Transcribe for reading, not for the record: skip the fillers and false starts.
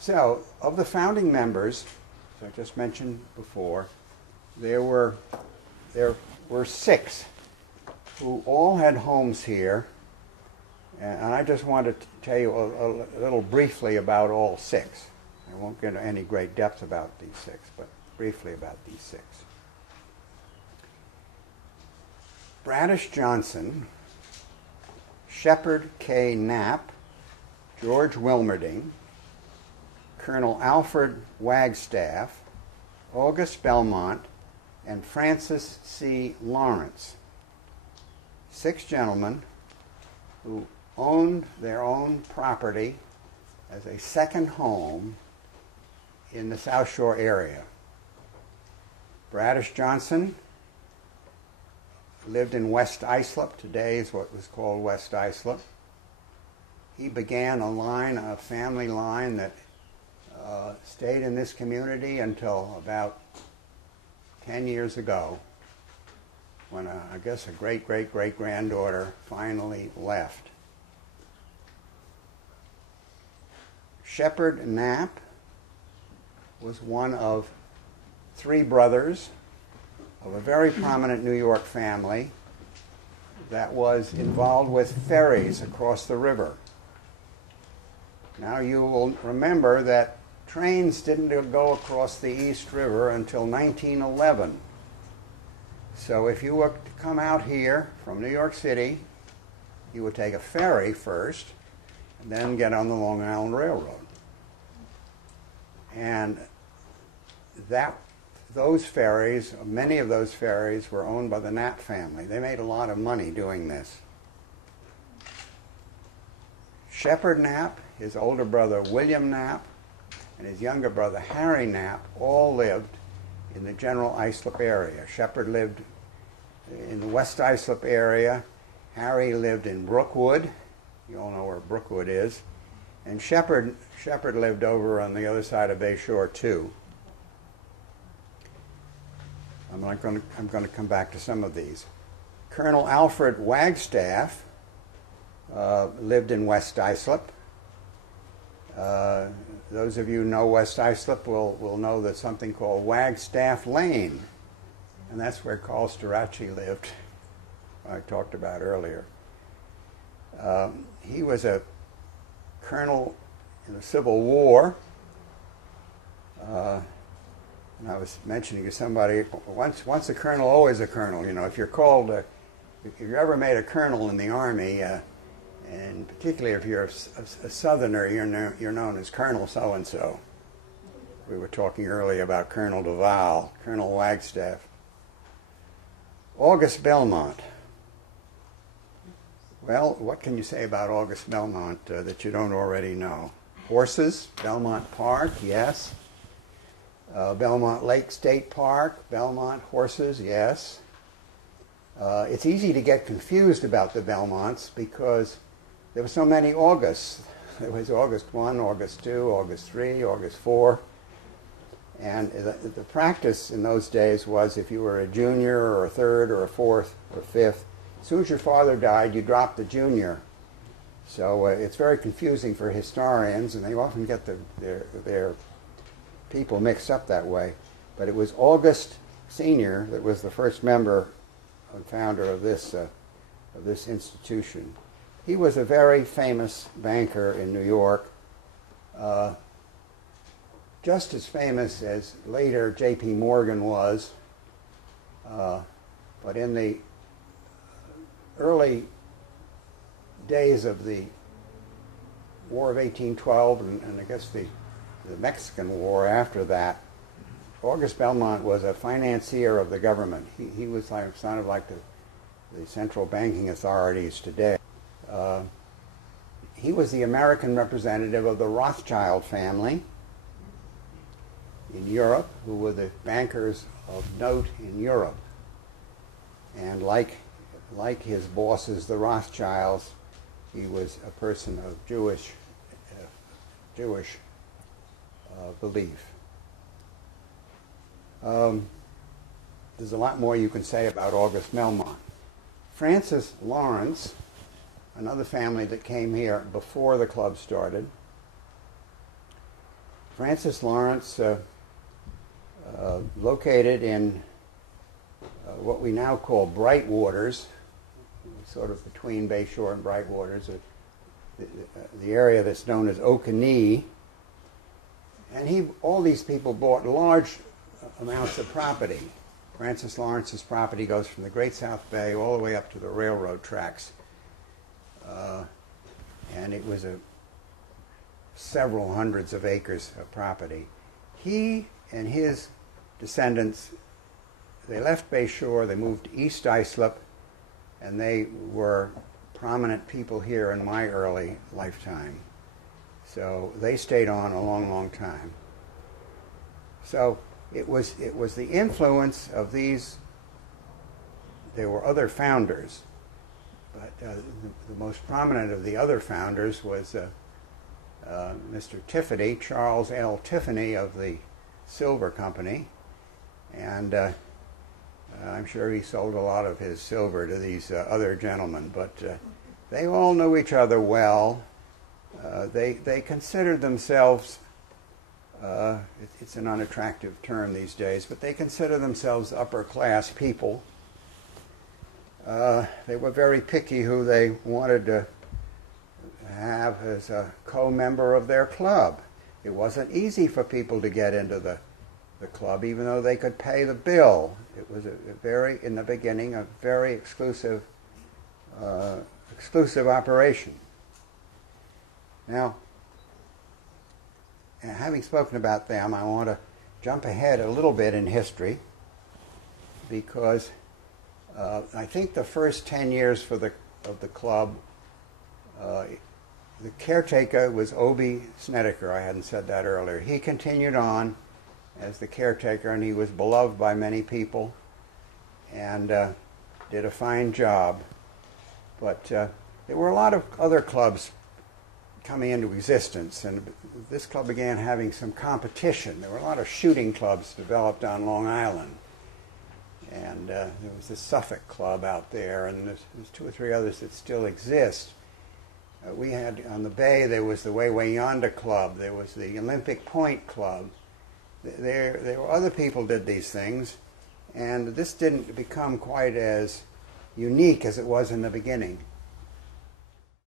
So, of the founding members, as I just mentioned before, there were six who all had homes here, and I just wanted to tell you a little briefly about all six. I won't get into any great depth about these six, but briefly about these six. Bradish Johnson, Shepard K. Knapp, George Wilmerding, Colonel Alfred Wagstaff, August Belmont, and Francis C. Lawrence. Six gentlemen who owned their own property as a second home in the South Shore area. Bradish Johnson lived in West Islip. Today is what was called West Islip. He began a family line that stayed in this community until about 10 years ago, when I guess a great-great-great-granddaughter finally left. Shepard Knapp was one of three brothers of a very prominent New York family that was involved with ferries across the river. Now you will remember that trains didn't go across the East River until 1911. So if you were to come out here from New York City, you would take a ferry first and then get on the Long Island Railroad. And those ferries, many of those ferries, were owned by the Knapp family. They made a lot of money doing this. Shepard Knapp, his older brother William Knapp, and his younger brother Harry Knapp all lived in the general Islip area. Shepard lived in the West Islip area. Harry lived in Brookwood. You all know where Brookwood is. And Shepard lived over on the other side of Bay Shore too. I'm going to come back to some of these. Colonel Alfred Wagstaff lived in West Islip. Those of you who know West Islip will know that something called Wagstaff Lane, and that's where Carl Starace lived, I talked about earlier. He was a colonel in the Civil War, and I was mentioning to somebody, once a colonel, always a colonel. You know, if you're called, if you're ever made a colonel in the Army, and particularly if you're a Southerner, you're known as Colonel so-and-so. We were talking earlier about Colonel Duval, Colonel Wagstaff. August Belmont. Well, what can you say about August Belmont that you don't already know? Horses, Belmont Park, yes. Belmont Lake State Park, Belmont horses, yes. It's easy to get confused about the Belmonts because there were so many Augusts. There was August 1, August 2, August 3, August 4. And the practice in those days was if you were a junior or a third or a fourth or fifth, as soon as your father died, you dropped the junior. So it's very confusing for historians, and they often get their people mixed up that way. But it was August Sr. that was the first member and founder of this institution. He was a very famous banker in New York, just as famous as later J.P. Morgan was, but in the early days of the War of 1812 and I guess the Mexican War after that, August Belmont was a financier of the government. He was sounded like the central banking authorities today. He was the American representative of the Rothschild family in Europe, who were the bankers of note in Europe. And like his bosses, the Rothschilds, he was a person of Jewish belief. There's a lot more you can say about August Belmont. Francis Lawrence, another family that came here before the club started, Francis Lawrence, located in what we now call Bright Waters, sort of between Bayshore and Bright Waters, the area that's known as Okanee. And all these people bought large amounts of property. Francis Lawrence's property goes from the Great South Bay all the way up to the railroad tracks. And it was several hundreds of acres of property. He and his descendants, they left Bayshore, they moved to East Islip, and they were prominent people here in my early lifetime. So they stayed on a long, long time. So it was the influence of these. There were other founders, but the most prominent of the other founders was Mr. Tiffany, Charles L. Tiffany of the Silver Company, and I'm sure he sold a lot of his silver to these other gentlemen, but they all knew each other well. They considered themselves, it's an unattractive term these days, but they consider themselves upper class people. They were very picky who they wanted to have as a co-member of their club. It wasn't easy for people to get into the club, even though they could pay the bill. It was in the beginning, a very exclusive operation. Now, having spoken about them, I want to jump ahead a little bit in history, because I think the first 10 years of the club, the caretaker was Obie Snedeker. I hadn't said that earlier. He continued on as the caretaker, and he was beloved by many people and did a fine job. But there were a lot of other clubs coming into existence, and this club began having some competition. There were a lot of shooting clubs developed on Long Island, and there was the Suffolk Club out there, and there's two or three others that still exist. We had on the bay, there was the Wawayanda Club, there was the Olympic Point Club. There were other people did these things, and this didn't become quite as unique as it was in the beginning.